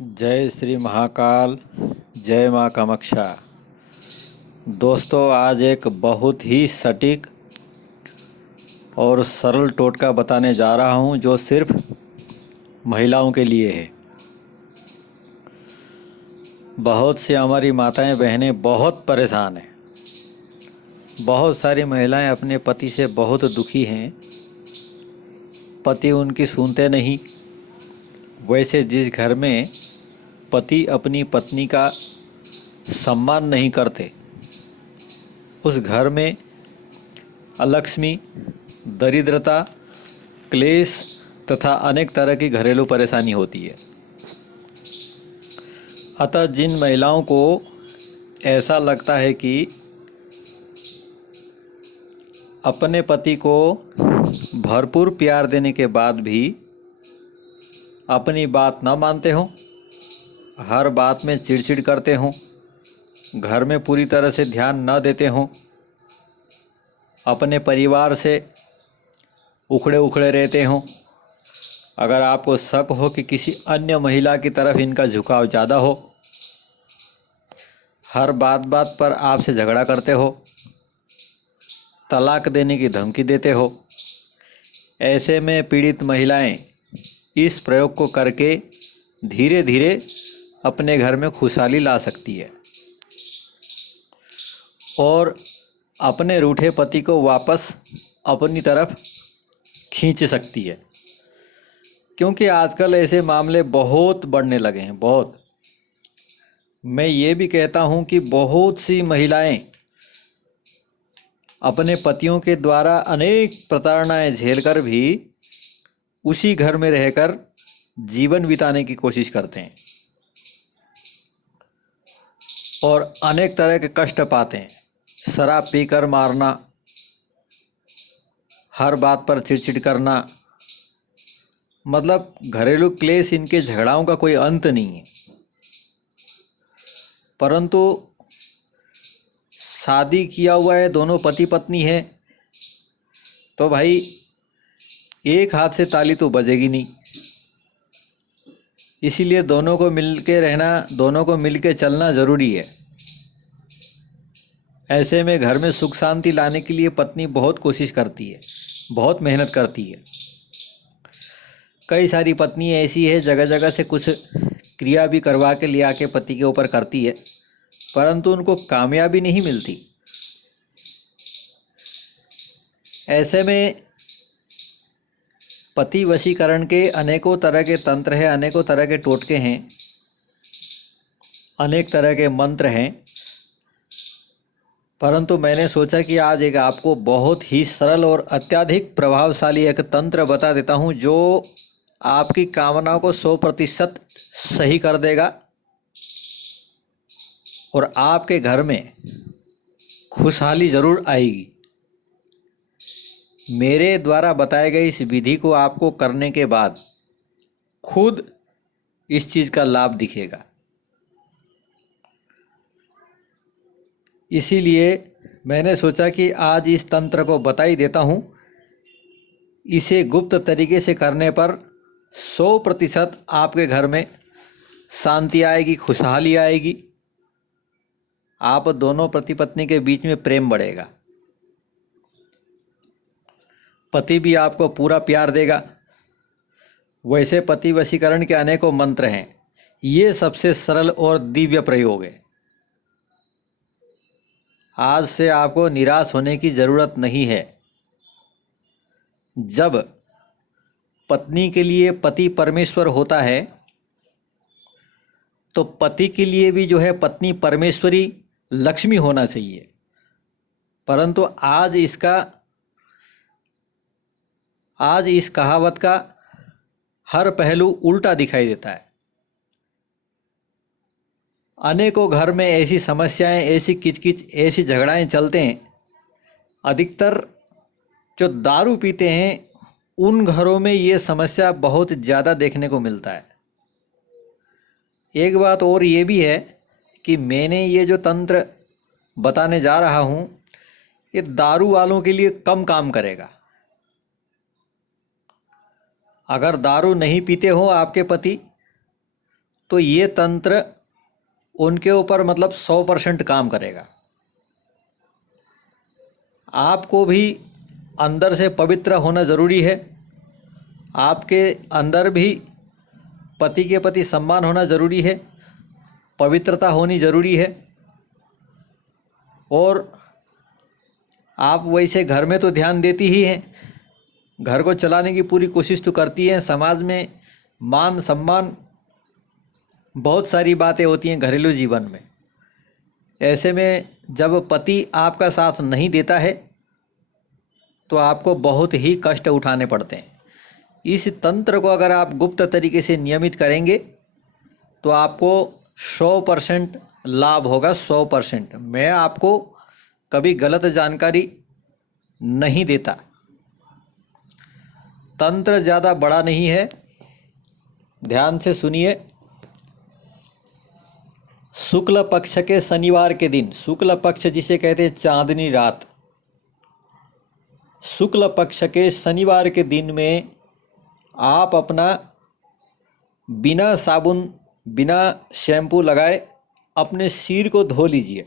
जय श्री महाकाल। जय माँ कामाक्षा। दोस्तों, आज एक बहुत ही सटीक और सरल टोटका बताने जा रहा हूँ जो सिर्फ महिलाओं के लिए है। बहुत सी हमारी माताएं बहनें बहुत परेशान हैं। बहुत सारी महिलाएं अपने पति से बहुत दुखी हैं। पति उनकी सुनते नहीं। वैसे जिस घर में पति अपनी पत्नी का सम्मान नहीं करते, उस घर में अलक्ष्मी, दरिद्रता, क्लेश तथा अनेक तरह की घरेलू परेशानी होती है। अतः जिन महिलाओं को ऐसा लगता है कि अपने पति को भरपूर प्यार देने के बाद भी अपनी बात न मानते हों, हर बात में चिड़चिड़ करते हों, घर में पूरी तरह से ध्यान न देते हों, अपने परिवार से उखड़े उखड़े रहते हों, अगर आपको शक हो कि किसी अन्य महिला की तरफ इनका झुकाव ज़्यादा हो, हर बात बात पर आपसे झगड़ा करते हो, तलाक देने की धमकी देते हो, ऐसे में पीड़ित महिलाएं इस प्रयोग को करके धीरे धीरे अपने घर में खुशहाली ला सकती है और अपने रूठे पति को वापस अपनी तरफ खींच सकती है। क्योंकि आजकल ऐसे मामले बहुत बढ़ने लगे हैं। बहुत, मैं ये भी कहता हूँ कि बहुत सी महिलाएं अपने पतियों के द्वारा अनेक प्रताड़नाएं झेलकर भी उसी घर में रहकर जीवन बिताने की कोशिश करते हैं और अनेक तरह के कष्ट पाते हैं। शराब पीकर मारना, हर बात पर चिड़चिड़ करना, मतलब घरेलू क्लेश, इनके झगड़ाओं का कोई अंत नहीं है। परंतु शादी किया हुआ है, दोनों पति पत्नी है, तो भाई एक हाथ से ताली तो बजेगी नहीं। इसीलिए दोनों को मिलके रहना, दोनों को मिलके चलना ज़रूरी है। ऐसे में घर में सुख शांति लाने के लिए पत्नी बहुत कोशिश करती है, बहुत मेहनत करती है। कई सारी पत्नी ऐसी है, जगह जगह से कुछ क्रिया भी करवा के ले आके पति के ऊपर करती है, परंतु उनको कामयाबी नहीं मिलती। ऐसे में पति वशीकरण के अनेकों तरह के तंत्र हैं, अनेकों तरह के टोटके हैं, अनेक तरह के मंत्र हैं। परंतु मैंने सोचा कि आज एक आपको बहुत ही सरल और अत्यधिक प्रभावशाली एक तंत्र बता देता हूं जो आपकी कामनाओं को 100% सही कर देगा और आपके घर में खुशहाली ज़रूर आएगी। मेरे द्वारा बताए गए इस विधि को आपको करने के बाद खुद इस चीज़ का लाभ दिखेगा। इसीलिए मैंने सोचा कि आज इस तंत्र को बता ही देता हूँ। इसे गुप्त तरीके से करने पर 100% आपके घर में शांति आएगी, खुशहाली आएगी। आप दोनों पति पत्नी के बीच में प्रेम बढ़ेगा। पति भी आपको पूरा प्यार देगा। वैसे पति वशीकरण के अनेकों मंत्र हैं, ये सबसे सरल और दिव्य प्रयोग है। आज से आपको निराश होने की ज़रूरत नहीं है। जब पत्नी के लिए पति परमेश्वर होता है, तो पति के लिए भी जो है पत्नी परमेश्वरी लक्ष्मी होना चाहिए। परंतु आज इस कहावत का हर पहलू उल्टा दिखाई देता है। अनेकों घर में ऐसी समस्याएं, ऐसी किचकिच, ऐसी झगड़ाएं चलते हैं। अधिकतर जो दारू पीते हैं उन घरों में ये समस्या बहुत ज़्यादा देखने को मिलता है। एक बात और ये भी है कि मैंने ये जो तंत्र बताने जा रहा हूँ, ये दारू वालों के लिए कम काम करेगा। अगर दारू नहीं पीते हो आपके पति, तो ये तंत्र उनके ऊपर मतलब 100% काम करेगा। आपको भी अंदर से पवित्र होना ज़रूरी है। आपके अंदर भी पति के प्रति सम्मान होना ज़रूरी है, पवित्रता होनी ज़रूरी है। और आप वैसे घर में तो ध्यान देती ही हैं, घर को चलाने की पूरी कोशिश तो करती हैं। समाज में मान सम्मान बहुत सारी बातें होती हैं घरेलू जीवन में। ऐसे में जब पति आपका साथ नहीं देता है तो आपको बहुत ही कष्ट उठाने पड़ते हैं। इस तंत्र को अगर आप गुप्त तरीके से नियमित करेंगे तो आपको 100% लाभ होगा, 100%। मैं आपको कभी गलत जानकारी नहीं देता। तंत्र ज़्यादा बड़ा नहीं है, ध्यान से सुनिए। शुक्ल पक्ष के शनिवार के दिन, शुक्ल पक्ष जिसे कहते हैं चांदनी रात, शुक्ल पक्ष के शनिवार के दिन में आप अपना बिना साबुन बिना शैम्पू लगाए अपने सिर को धो लीजिए।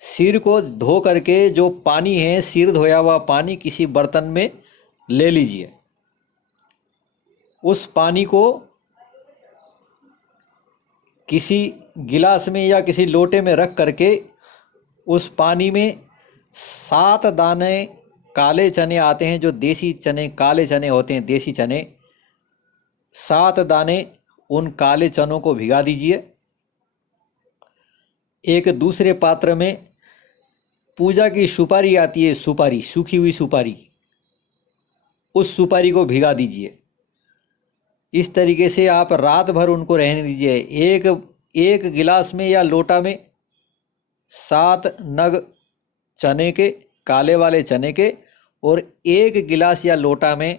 सिर को धो करके जो पानी है, सिर धोया हुआ पानी किसी बर्तन में ले लीजिए। उस पानी को किसी गिलास में या किसी लोटे में रख करके उस पानी में 7 दाने काले चने आते हैं, जो देसी चने काले चने होते हैं, देसी चने, 7 दाने उन काले चनों को भिगा दीजिए। एक दूसरे पात्र में पूजा की सुपारी आती है, सुपारी, सूखी हुई सुपारी, उस सुपारी को भिगा दीजिए। इस तरीके से आप रात भर उनको रहने दीजिए। एक गिलास में या लोटा में 7 नग चने के, काले वाले चने के, और 1 गिलास या लोटा में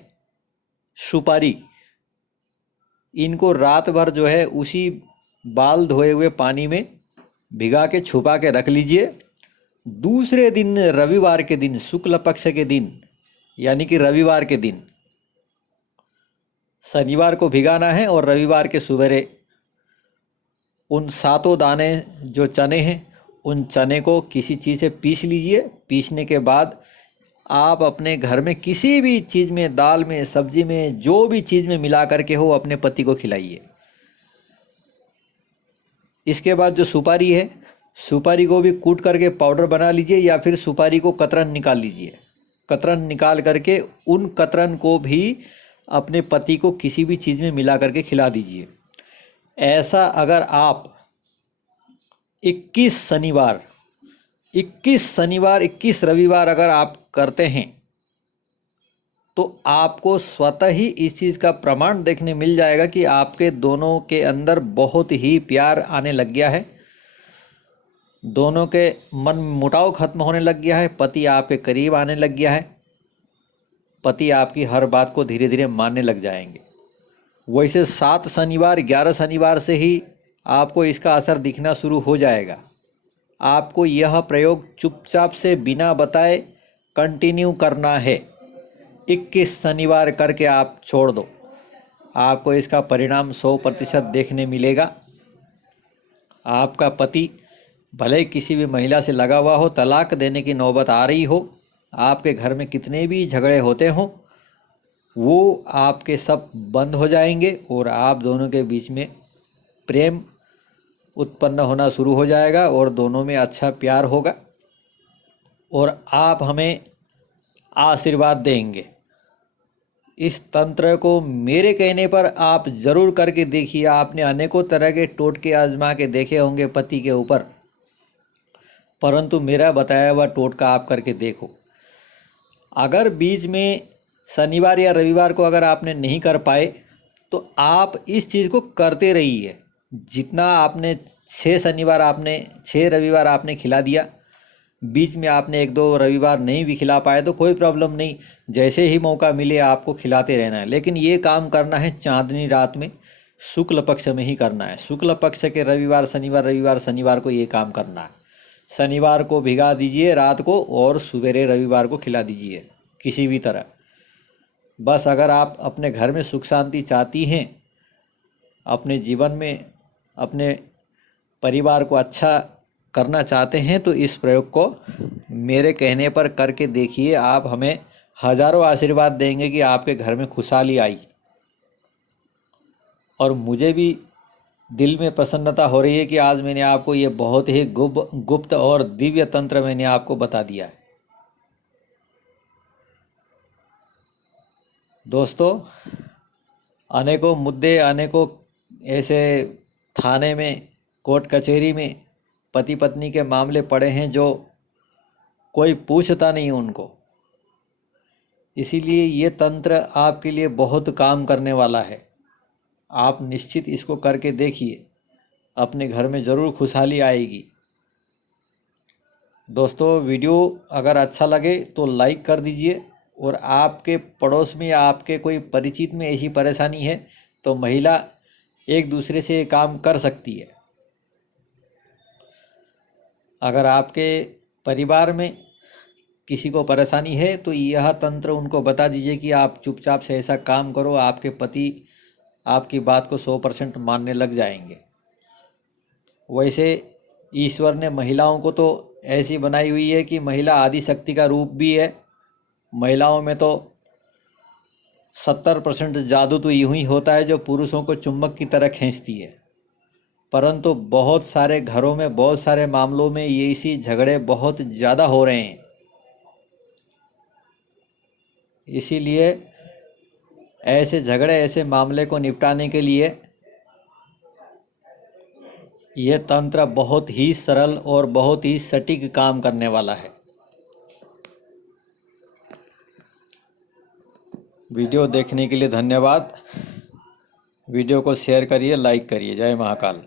सुपारी, इनको रात भर जो है उसी बाल धोए हुए पानी में भिगा के छुपा के रख लीजिए। दूसरे दिन रविवार के दिन, शुक्ल पक्ष के दिन, यानी कि रविवार के दिन, शनिवार को भिगाना है और रविवार के सवेरे उन 7 दाने जो चने हैं, उन चने को किसी चीज़ से पीस लीजिए। पीसने के बाद आप अपने घर में किसी भी चीज़ में, दाल में, सब्जी में, जो भी चीज़ में मिला करके हो, अपने पति को खिलाइए। इसके बाद जो सुपारी है, सुपारी को भी कूट करके पाउडर बना लीजिए, या फिर सुपारी को कतरन निकाल लीजिए। कतरन निकाल करके उन कतरन को भी अपने पति को किसी भी चीज़ में मिला करके खिला दीजिए। ऐसा अगर आप 21 शनिवार, 21 रविवार अगर आप करते हैं तो आपको स्वतः ही इस चीज़ का प्रमाण देखने मिल जाएगा कि आपके दोनों के अंदर बहुत ही प्यार आने लग गया है, दोनों के मन मुटाव खत्म होने लग गया है, पति आपके करीब आने लग गया है, पति आपकी हर बात को धीरे धीरे मानने लग जाएंगे। वैसे 7 शनिवार 11 शनिवार से ही आपको इसका असर दिखना शुरू हो जाएगा। आपको यह प्रयोग चुपचाप से बिना बताए कंटिन्यू करना है। 21 शनिवार करके आप छोड़ दो, आपको इसका परिणाम 100% देखने मिलेगा। आपका पति भले किसी भी महिला से लगा हुआ हो, तलाक देने की नौबत आ रही हो, आपके घर में कितने भी झगड़े होते हों, वो आपके सब बंद हो जाएंगे और आप दोनों के बीच में प्रेम उत्पन्न होना शुरू हो जाएगा और दोनों में अच्छा प्यार होगा और आप हमें आशीर्वाद देंगे। इस तंत्र को मेरे कहने पर आप ज़रूर करके देखिए। आपने अनेकों तरह के टोटके आजमा के देखे होंगे पति के ऊपर, परंतु मेरा बताया हुआ टोटका आप करके देखो। अगर बीच में शनिवार या रविवार को अगर आपने नहीं कर पाए तो आप इस चीज़ को करते रहिए। जितना आपने 6 रविवार आपने खिला दिया, बीच में आपने 1-2 रविवार नहीं भी खिला पाए तो कोई प्रॉब्लम नहीं, जैसे ही मौका मिले आपको खिलाते रहना है। लेकिन ये काम करना है चांदनी रात में, शुक्ल पक्ष में ही करना है। शुक्ल पक्ष के रविवार, शनिवार को ये काम करना है। शनिवार को भिगा दीजिए रात को और सवेरे रविवार को खिला दीजिए किसी भी तरह। बस अगर आप अपने घर में सुख शांति चाहती हैं अपने जीवन में अपने परिवार को अच्छा करना चाहते हैं तो इस प्रयोग को मेरे कहने पर करके देखिए। आप हमें हजारों आशीर्वाद देंगे कि आपके घर में खुशहाली आई। और मुझे भी दिल में प्रसन्नता हो रही है कि आज मैंने आपको ये बहुत ही गुप्त और दिव्य तंत्र मैंने आपको बता दिया है। दोस्तों, अनेकों मुद्दे, अनेकों ऐसे थाने में, कोर्ट कचहरी में पति पत्नी के मामले पड़े हैं जो कोई पूछता नहीं उनको। इसीलिए ये तंत्र आपके लिए बहुत काम करने वाला है। आप निश्चित इसको करके देखिए, अपने घर में ज़रूर खुशहाली आएगी। दोस्तों, वीडियो अगर अच्छा लगे तो लाइक कर दीजिए, और आपके पड़ोस में या आपके कोई परिचित में ऐसी परेशानी है तो महिला एक दूसरे से काम कर सकती है। अगर आपके परिवार में किसी को परेशानी है तो यह तंत्र उनको बता दीजिए कि आप चुपचाप से ऐसा काम करो, आपके पति आपकी बात को 100% मानने लग जाएंगे। वैसे ईश्वर ने महिलाओं को तो ऐसी बनाई हुई है कि महिला आदि शक्ति का रूप भी है। महिलाओं में तो 70% जादू तो यूं ही होता है जो पुरुषों को चुंबक की तरह खींचती है। परंतु बहुत सारे घरों में, बहुत सारे मामलों में ये इसी झगड़े बहुत ज़्यादा हो रहे हैं। इसीलिए ऐसे झगड़े, ऐसे मामले को निपटाने के लिए यह तंत्र बहुत ही सरल और बहुत ही सटीक काम करने वाला है। वीडियो देखने के लिए धन्यवाद। वीडियो को शेयर करिए, लाइक करिए। जय महाकाल।